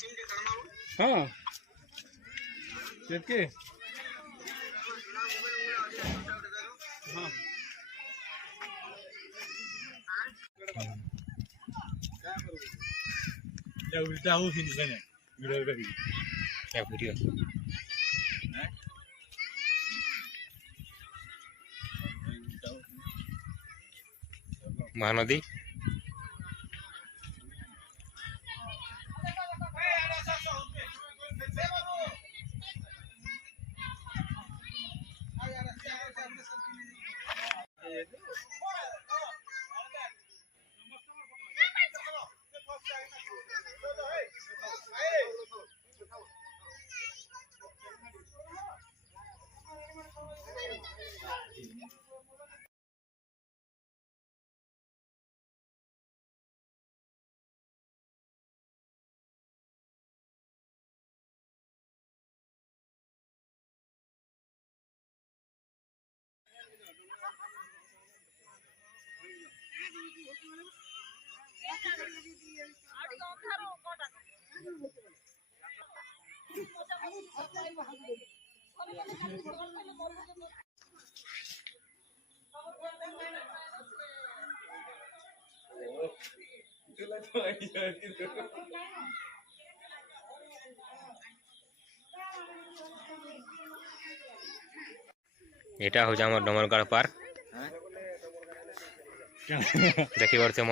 हाँ के हाँ या उल्टा हो फिर नहीं वीडियो करी क्या वीडियो महानदी एटा हो जाम डमरगढ़ पार्क देखी पारे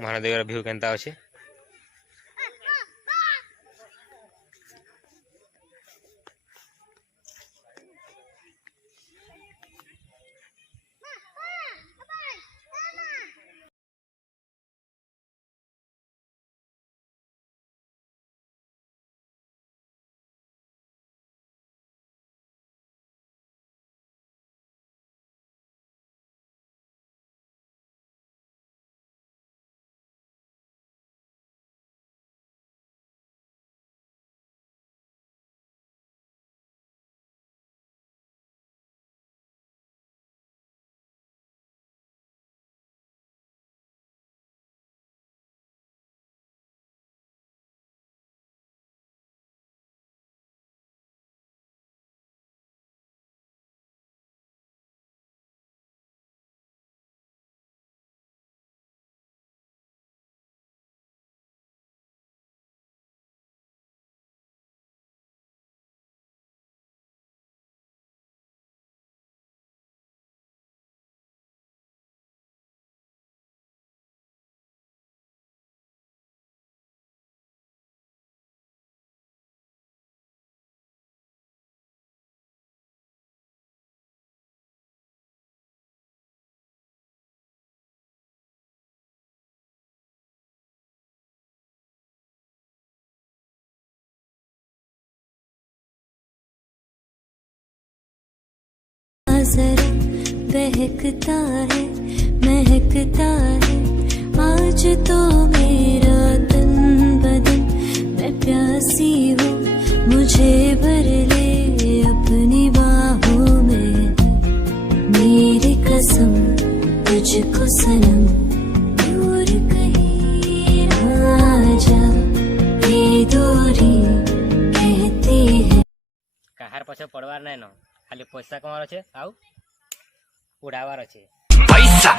महानदी व्यू केनता अच्छे जरा बहकता है महकता है आज तो मेरा तन बदन मैं प्यासी हूँ मुझे भर ले अपनी बाहों में मेरी कसम तुझको सनम दूर कहीं ना जा ये दूरी कहती है कहार पछे पड़वार नहीं न खाली पैसा कमार अच्छे आउ उड़ावार अच्छे पैसा